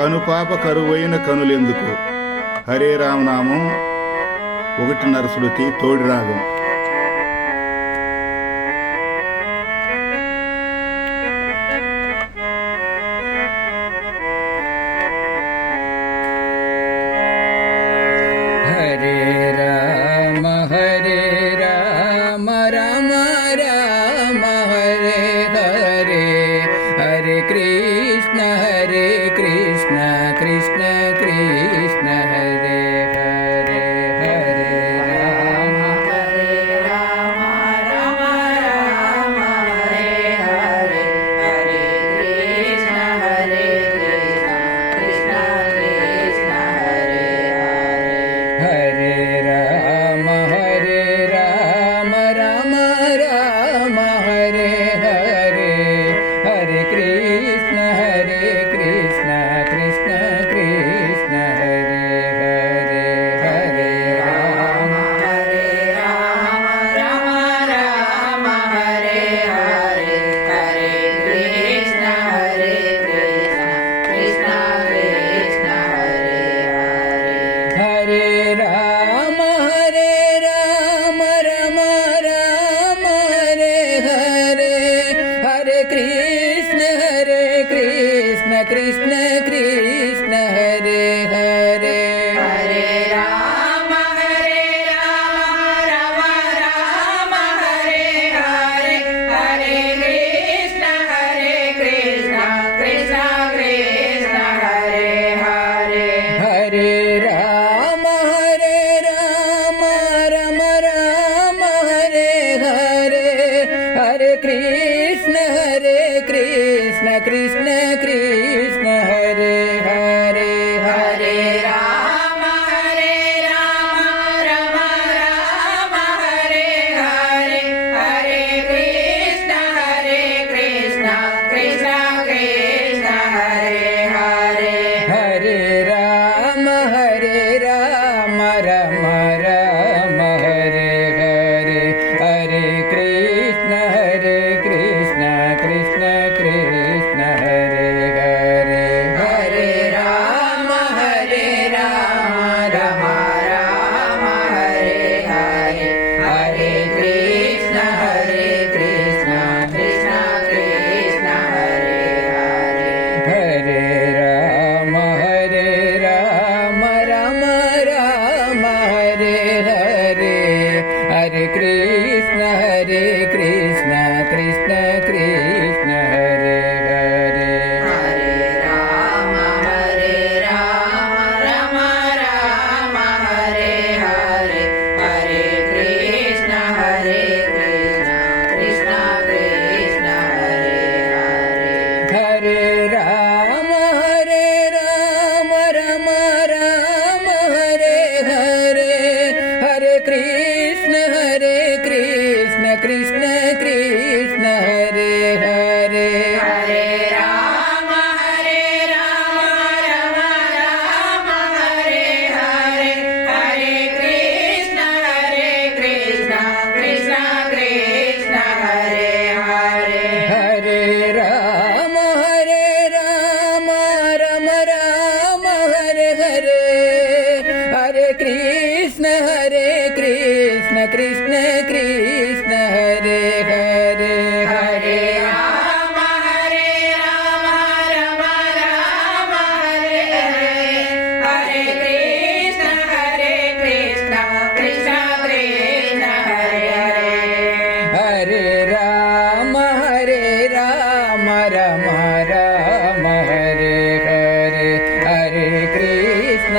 కనుపాప కరువైన కనులెందుకు. హరే రామనామం 1వ శృతి తోడి రాగం. హరే రామ రామ రామ హరే హరే, హరే కృష్ణ కృష్ణ కృష్ణ హరే హరే. హరే రామ రామ రామ హరే హరే, హరే కృష్ణ కృష్ణ కృష్ణ హరే హరే. హరే రామ రామ రామ హరే హరే, హరే కృష్ణ కృష్ణ కృష్ణ కృష్ణ హరే హరే. హరే రామ రామ రామ హరే హరే, హరే కృష్ణ కృష్ణ కృష్ణ హరే హరే. హరే రామ రామ రామ హరే హరే, హరే కృష్ణ కృష్ణ కృష్ణ హరే హరే. హరే రామ రామ రామ హరే హరే, హరే కృష్ణ కృష్ణ కృష్ణ హరే హరే. హరే రామ రామ రామ హరే హరే, హరే కృష్ణ కృష్ణ కృష్ణ హరే హరే. హరే రామ రామ రామ హరే హరే, హరే కృష్ణ కృష్ణ కృష్ణ హరే హరే. హరే రామ రామ రామ హరే హరే, హరే కృష్ణ కృష్ణ కృష్ణ కృష్ణ హరే హరే. హరే రామ రామ రామ హరే హరే, హరే కృష్ణ కృష్ణ కృష్ణ హరే హరే. హరే రామ రామ రామ హరే హరే, హరే కృష్ణ కృష్ణ కృష్ణ కృష్ణ హరే హరే. హరే రామ రామ రామ హరే హరే, హరే కృష్ణ కృష్ణ కృష్ణ హరే హరే. హరే రామ రామ రామ హరే హరే, హరే కృష్ణ కృష్ణ కృష్ణ కృష్ణ హరే హరే. హరే రామ రామ రామ హరే హరే, హరే కృష్ణ కృష్ణ కృష్ణ హరే హరే. హరే రామ రామ రామ హరే హరే, హరే కృష్ణ కృష్ణ కృష్ణ కృష్ణ హరే హరే. హరే రామ రామ రామ హరే హరే, హరే కృష్ణ కృష్ణ కృష్ణ హరే హరే. హరే రామ రామ రామ హరే హరే, హరే కృష్ణ